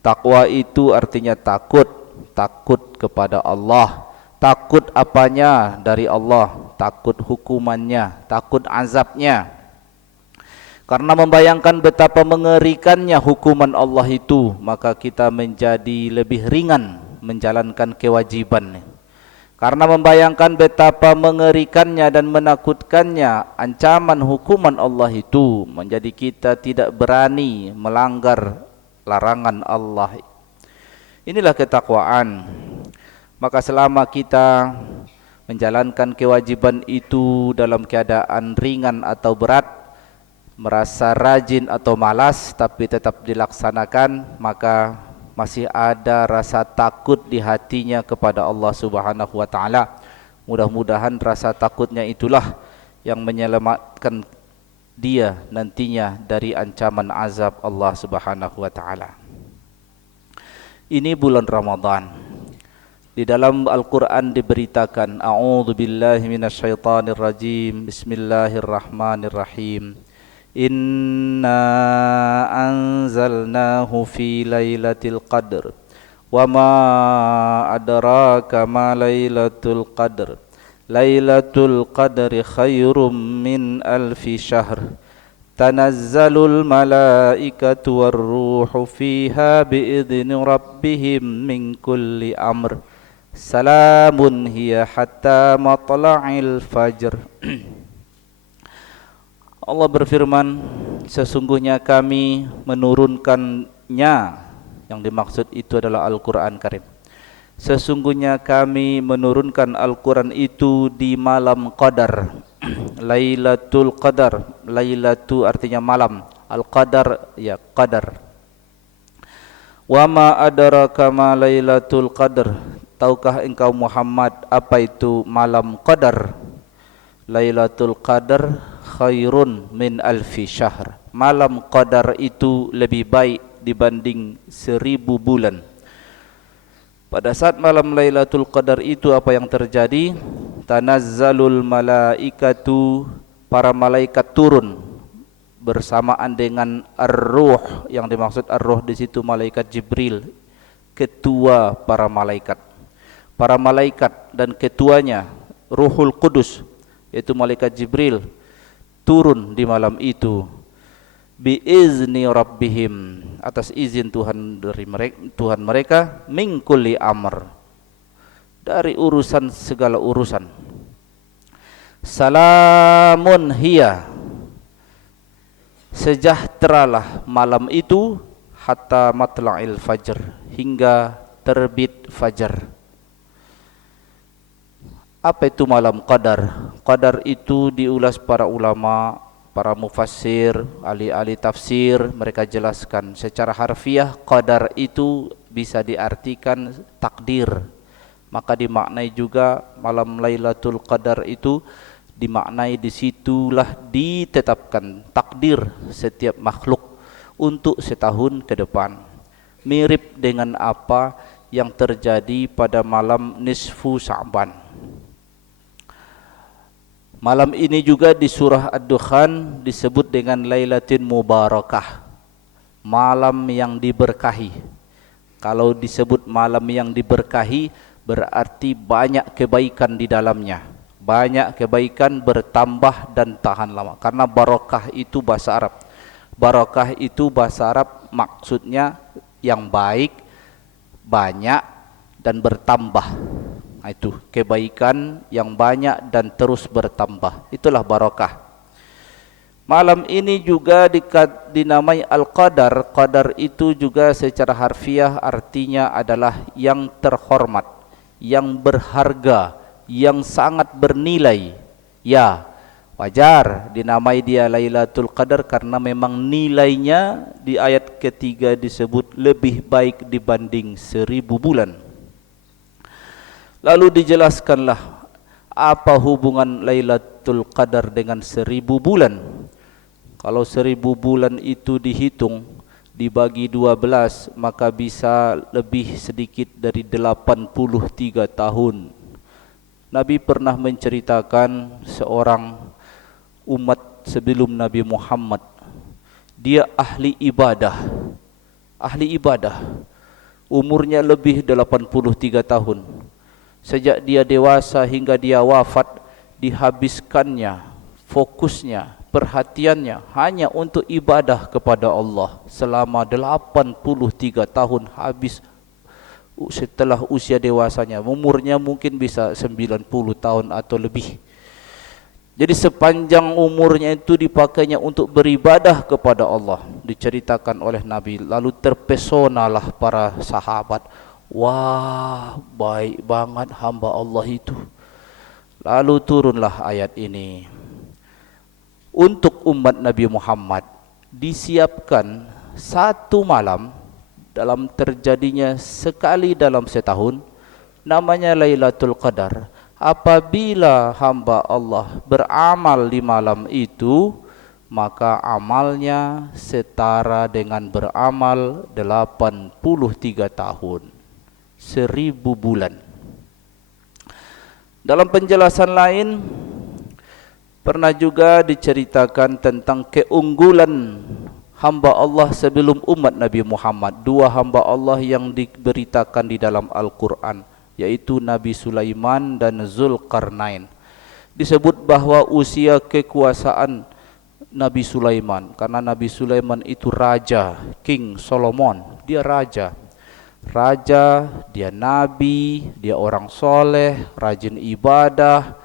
Takwa itu artinya takut, takut kepada Allah. Takut apanya? Dari Allah. Takut hukumannya, takut azabnya. Karena membayangkan betapa mengerikannya hukuman Allah itu, maka kita menjadi lebih ringan menjalankan kewajiban. Karena membayangkan betapa mengerikannya dan menakutkannya ancaman hukuman Allah itu, menjadi kita tidak berani melanggar larangan Allah. Inilah ketakwaan. Maka selama kita menjalankan kewajiban itu dalam keadaan ringan atau berat, merasa rajin atau malas tapi tetap dilaksanakan, maka masih ada rasa takut di hatinya kepada Allah Subhanahu wa taala. Mudah-mudahan rasa takutnya itulah yang menyelamatkan dia nantinya dari ancaman azab Allah Subhanahu wa taala. Ini bulan Ramadan. Di dalam Al-Qur'an diberitakan, a'udzu billahi minasyaitonir rajim. Bismillahirrahmanirrahim. Inna anzalnahu fi lailatul qadr wa ma adraka ma lailatul qadr. Lailatul qadri khairum min alfi syahr. Tanazzalul malaikatu warruhu fiha biidzni rabbihim min kulli amr. Salamun hiya hatta matla'il fajr. Allah berfirman, sesungguhnya kami menurunkannya, yang dimaksud itu adalah Al-Quran Karim. Sesungguhnya kami menurunkan Al-Quran itu di malam Qadar. Lailatul Qadar. Lailatu artinya malam, Al-Qadar ya Qadar. Wa ma adraka ma Lailatul Qadar. Tahukah engkau Muhammad apa itu malam Qadar? Lailatul Qadar khairun min alfi syahr. Malam Qadar itu lebih baik dibanding 1000 bulan. Pada saat malam Lailatul Qadar itu apa yang terjadi? Tanazzalul malaikatu, para malaikat turun bersamaan dengan ar-ruh. Yang dimaksud ar-ruh di situ malaikat Jibril, ketua para malaikat. Para malaikat dan ketuanya Ruhul Qudus, yaitu malaikat Jibril, turun di malam itu biizni rabbihim, atas izin Tuhan dari mereka, Tuhan mereka, min kulli amr, dari urusan segala urusan. Salamun hiya, sejahteralah malam itu, hatta matla'il fajr, hingga terbit fajar. Apa itu malam Qadar? Qadar itu diulas para ulama, para mufassir, ahli-ahli tafsir. Mereka jelaskan secara harfiah, Qadar itu bisa diartikan takdir. Maka dimaknai juga malam Lailatul Qadar itu dimaknai disitulah ditetapkan takdir setiap makhluk untuk setahun ke depan. Mirip dengan apa yang terjadi pada malam nisfu Sya'ban. Malam ini juga di surah Ad-Dukhan disebut dengan Lailatin Mubarakah, malam yang diberkahi. Kalau disebut malam yang diberkahi, berarti banyak kebaikan di dalamnya. Banyak kebaikan bertambah dan tahan lama. Karena barakah itu bahasa Arab. Barakah itu bahasa Arab maksudnya yang baik, banyak dan bertambah. Nah, itu kebaikan yang banyak dan terus bertambah, itulah barakah. Malam ini juga dinamai Al-Qadar. Qadar itu juga secara harfiah artinya adalah yang terhormat, yang berharga, yang sangat bernilai. Ya, wajar dinamai dia Lailatul Qadar karena memang nilainya di ayat ketiga disebut lebih baik dibanding 1000 bulan. Lalu dijelaskanlah apa hubungan Lailatul Qadar dengan 1000 bulan. Kalau 1000 bulan itu dihitung dibagi 12, maka bisa lebih sedikit dari 83 tahun. Nabi pernah menceritakan seorang umat sebelum Nabi Muhammad. Dia ahli ibadah, ahli ibadah. Umurnya lebih 83 tahun. Sejak dia dewasa hingga dia wafat, dihabiskannya fokusnya, perhatiannya hanya untuk ibadah kepada Allah selama 83 tahun habis setelah usia dewasanya. Umurnya mungkin bisa 90 tahun atau lebih. Jadi sepanjang umurnya itu dipakainya untuk beribadah kepada Allah, diceritakan oleh Nabi. Lalu terpesonalah para sahabat. Wah, baik banget hamba Allah itu. Lalu turunlah ayat ini. Untuk umat Nabi Muhammad disiapkan satu malam dalam terjadinya sekali dalam setahun, namanya Lailatul Qadar. Apabila hamba Allah beramal di malam itu, maka amalnya setara dengan beramal 83 tahun, 1000 bulan. Dalam penjelasan lain, pernah juga diceritakan tentang keunggulan hamba Allah sebelum umat Nabi Muhammad. Dua hamba Allah yang diberitakan di dalam Al-Quran, yaitu Nabi Sulaiman dan Zulkarnain. Disebut bahwa usia kekuasaan Nabi Sulaiman, karena Nabi Sulaiman itu raja, King Solomon, dia raja, dia nabi, dia orang soleh, rajin ibadah,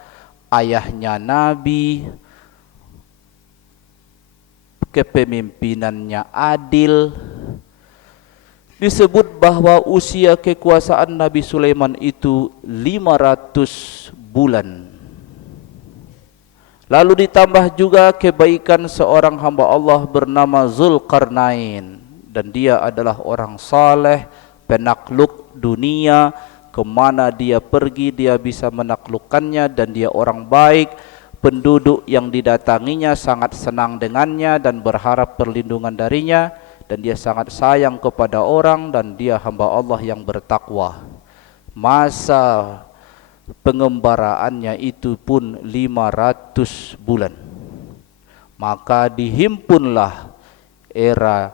ayahnya nabi, kepemimpinannya adil. Disebut bahwa usia kekuasaan Nabi Sulaiman itu 500 bulan. Lalu ditambah juga kebaikan seorang hamba Allah bernama Zulkarnain, dan dia adalah orang saleh, penakluk dunia. Kemana dia pergi dia bisa menaklukkannya, dan dia orang baik. Penduduk yang didatanginya sangat senang dengannya dan berharap perlindungan darinya, dan dia sangat sayang kepada orang, dan dia hamba Allah yang bertakwa. Masa pengembaraannya itu pun 500 bulan. Maka dihimpunlah era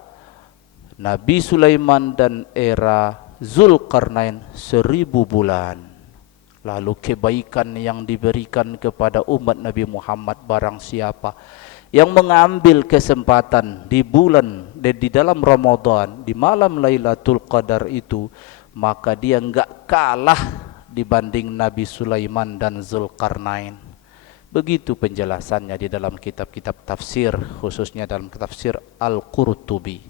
Nabi Sulaiman dan era Zulkarnain 1000 bulan. Lalu kebaikan yang diberikan kepada umat Nabi Muhammad, barang siapa yang mengambil kesempatan di bulan di dalam Ramadan, di malam Lailatul Qadar itu, maka dia enggak kalah dibanding Nabi Sulaiman dan Zulkarnain. Begitu penjelasannya di dalam kitab-kitab tafsir, khususnya dalam tafsir Al-Qurtubi.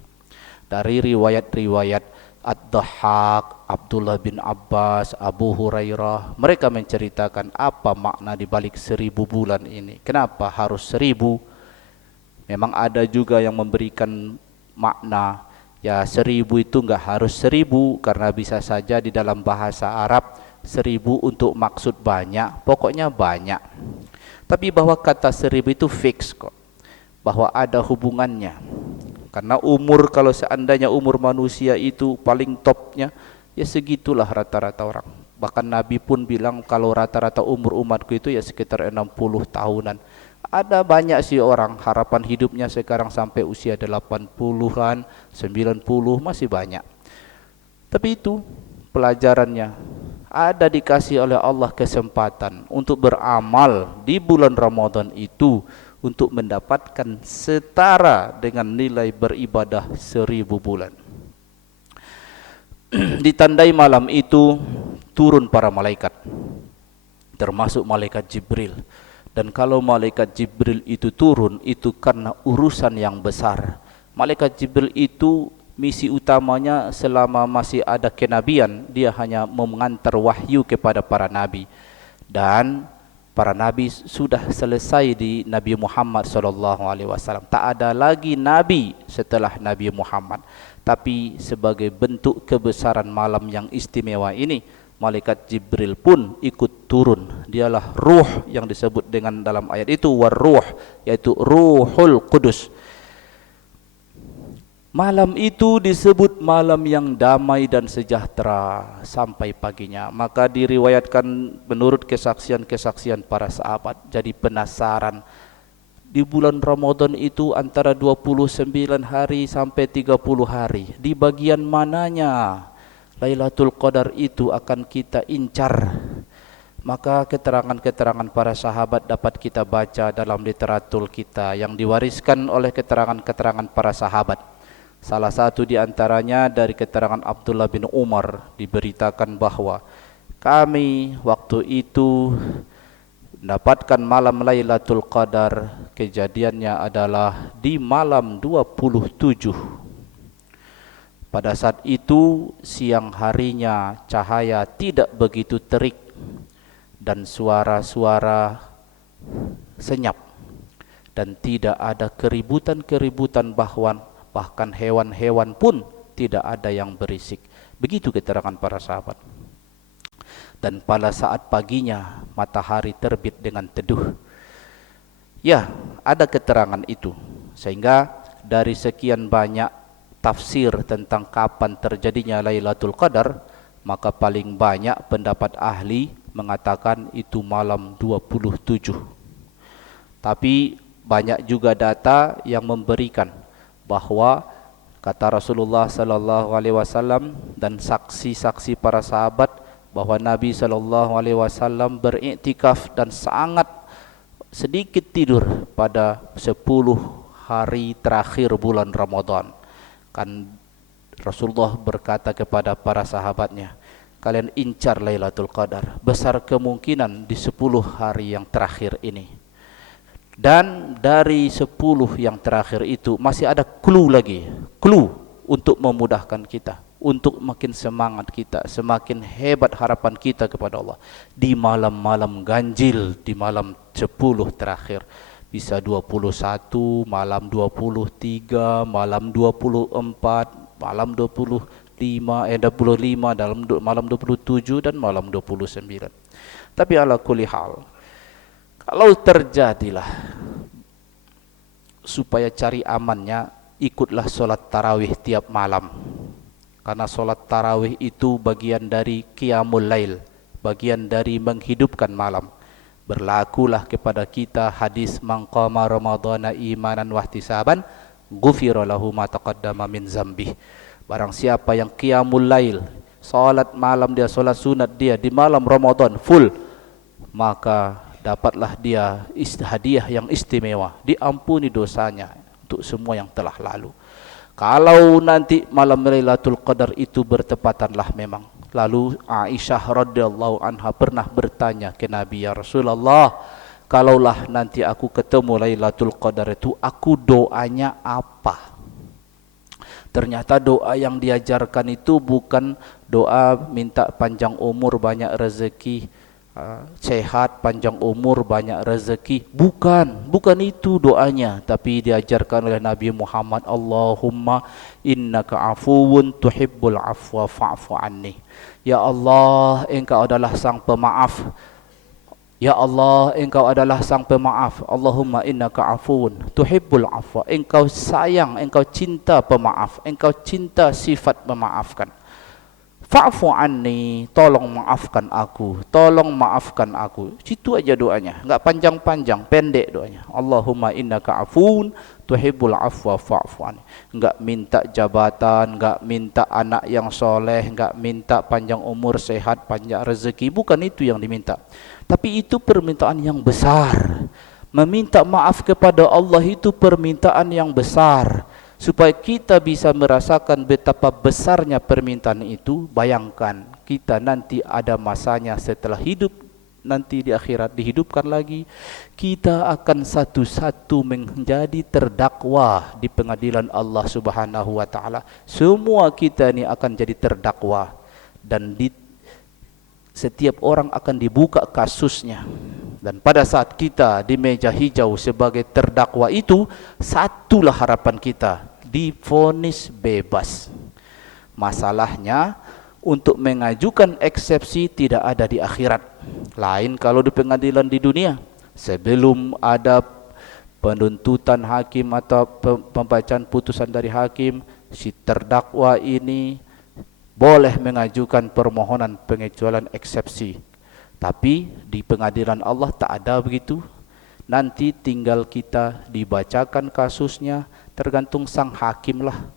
Dari riwayat-riwayat Ad-Dhahhak, Abdullah bin Abbas, Abu Hurairah, mereka menceritakan apa makna di balik 1000 bulan ini. Kenapa harus 1000? Memang ada juga yang memberikan makna, ya 1000 itu enggak harus 1000, karena bisa saja di dalam bahasa Arab 1000 untuk maksud banyak, pokoknya banyak. Tapi bahwa kata 1000 itu fix kok, bahwa ada hubungannya. Karena umur, kalau seandainya umur manusia itu paling topnya, ya segitulah rata-rata orang. Bahkan Nabi pun bilang kalau rata-rata umur umatku itu ya sekitar 60 tahunan. Ada banyak sih orang harapan hidupnya sekarang sampai usia 80-an, 90, masih banyak. Tapi itu pelajarannya. Ada dikasih oleh Allah kesempatan untuk beramal di bulan Ramadan itu, untuk mendapatkan setara dengan nilai beribadah 1000 bulan. Ditandai malam itu turun para malaikat, termasuk malaikat Jibril. Dan kalau malaikat Jibril itu turun, itu karena urusan yang besar. Malaikat Jibril itu misi utamanya selama masih ada kenabian, dia hanya mengantar wahyu kepada para nabi. Dan para nabi sudah selesai di Nabi Muhammad SAW. Tak ada lagi nabi setelah Nabi Muhammad. Tapi sebagai bentuk kebesaran malam yang istimewa ini, malaikat Jibril pun ikut turun. Dialah ruh yang disebut dengan dalam ayat itu war-ruh, yaitu Ruhul Qudus. Malam itu disebut malam yang damai dan sejahtera sampai paginya. Maka diriwayatkan menurut kesaksian-kesaksian para sahabat, jadi penasaran Di bulan Ramadan itu antara 29 hari sampai 30 hari. Di bagian mananya Lailatul Qadar itu akan kita incar? Maka keterangan-keterangan para sahabat dapat kita baca dalam literatur kita yang diwariskan oleh keterangan-keterangan para sahabat. Salah satu di antaranya dari keterangan Abdullah bin Umar diberitakan bahwa kami waktu itu mendapatkan malam Lailatul Qadar, kejadiannya adalah di malam 27. Pada saat itu siang harinya cahaya tidak begitu terik dan suara-suara senyap dan tidak ada keributan-keributan, bahkan hewan-hewan pun tidak ada yang berisik. Begitu keterangan para sahabat. Dan pada saat paginya matahari terbit dengan teduh. Ya, ada keterangan itu. Sehingga dari sekian banyak tafsir tentang kapan terjadinya Lailatul Qadar, maka paling banyak pendapat ahli mengatakan itu malam 27. Tapi banyak juga data yang memberikan bahwa kata Rasulullah sallallahu alaihi wasallam dan saksi-saksi para sahabat bahwa Nabi SAW beriktikaf dan sangat sedikit tidur pada 10 hari terakhir bulan Ramadan. Kan Rasulullah berkata kepada para sahabatnya, kalian incar Lailatul Qadar, besar kemungkinan di 10 hari yang terakhir ini. Dan dari 10 yang terakhir itu masih ada clue lagi, clue untuk memudahkan kita, untuk makin semangat kita, semakin hebat harapan kita kepada Allah. Di malam-malam ganjil, di malam 10 terakhir, bisa 21, malam 23, malam 24, malam 25, 25 dalam malam 27 dan malam 29. Tapi ala kulli hal, kalau terjadilah, supaya cari amannya, ikutlah solat tarawih tiap malam. Karena solat tarawih itu bagian dari qiyamul lail, bagian dari menghidupkan malam. Berlakulah kepada kita hadis man qama ramadhana imanan wahtisaban ghufira lahu ma taqaddama min zambih. Barang siapa yang qiyamul lail, solat malam dia, solat sunat dia di malam Ramadan full, maka dapatlah dia hadiah yang istimewa, diampuni dosanya untuk semua yang telah lalu. Kalau nanti malam Lailatul Qadar itu bertepatanlah memang. Lalu Aisyah radhiyallahu anha pernah bertanya ke Nabi, ya Rasulullah, kalaulah nanti aku ketemu Lailatul Qadar itu, aku doanya apa? Ternyata doa yang diajarkan itu bukan doa minta panjang umur, banyak rezeki, sehat, panjang umur, banyak rezeki. Bukan itu doanya. Tapi diajarkan oleh Nabi Muhammad, Allahumma innaka afuwun tuhibbul afwa fa'fu anni. Ya Allah, engkau adalah sang pemaaf. Ya Allah, engkau adalah sang pemaaf. Allahumma innaka afuwun tuhibbul afwa. Engkau sayang, engkau cinta pemaaf, engkau cinta sifat memaafkan. Fa'fu anni, tolong maafkan aku, tolong maafkan aku. Situ aja doanya, enggak panjang-panjang, pendek doanya. Allahumma innaka afuun tuhibbul afwa fa'fu anni. Enggak minta jabatan, enggak minta anak yang soleh, enggak minta panjang umur, sehat, panjang rezeki, bukan itu yang diminta. Tapi itu permintaan yang besar. Meminta maaf kepada Allah itu permintaan yang besar. Supaya kita bisa merasakan betapa besarnya permintaan itu, bayangkan kita nanti ada masanya setelah hidup, nanti di akhirat dihidupkan lagi, kita akan satu-satu menjadi terdakwa di pengadilan Allah Subhanahu wa taala. Semua kita ini akan jadi terdakwa dan setiap orang akan dibuka kasusnya. Dan pada saat kita di meja hijau sebagai terdakwa itu, satulah harapan kita, divonis bebas. Masalahnya untuk mengajukan eksepsi tidak ada di akhirat. Lain kalau di pengadilan di dunia, sebelum ada penuntutan hakim atau pembacaan putusan dari hakim, si terdakwa ini boleh mengajukan permohonan pengecualian eksepsi. Tapi di pengadilan Allah tak ada begitu. Nanti tinggal kita dibacakan kasusnya, tergantung sang hakim lah.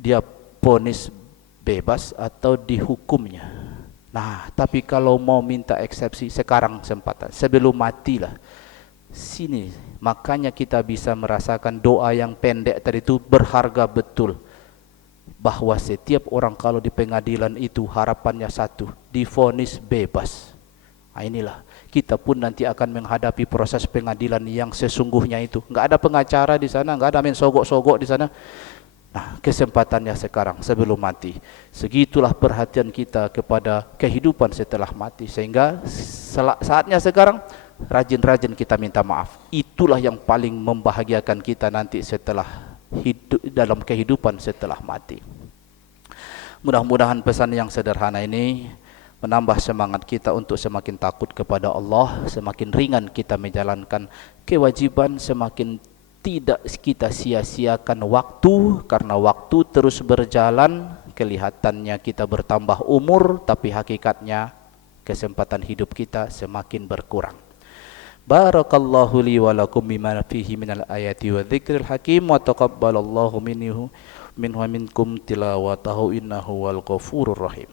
Dia vonis bebas atau dihukumnya. Nah, tapi kalau mau minta eksepsi sekarang kesempatan, sebelum mati lah. Sini, makanya kita bisa merasakan doa yang pendek tadi itu berharga betul. Bahwa setiap orang kalau di pengadilan itu harapannya satu, divonis bebas. Nah, inilah kita pun nanti akan menghadapi proses pengadilan yang sesungguhnya itu. Enggak ada pengacara di sana, enggak ada main sogok-sogok di sana. Nah, kesempatannya sekarang sebelum mati. Segitulah perhatian kita kepada kehidupan setelah mati, sehingga saatnya sekarang rajin-rajin kita minta maaf. Itulah yang paling membahagiakan kita nanti setelah hidup, dalam kehidupan setelah mati. Mudah-mudahan pesan yang sederhana ini menambah semangat kita untuk semakin takut kepada Allah, semakin ringan kita menjalankan kewajiban, semakin tidak kita sia-siakan waktu, karena waktu terus berjalan, kelihatannya kita bertambah umur, tapi hakikatnya kesempatan hidup kita semakin berkurang. Barakallahu li wa lakum bima fihi minal ayati wa dzikril hakim, wa taqabbalallahu minhu wa minkum tilawatahu innahu wal ghafurur rahim.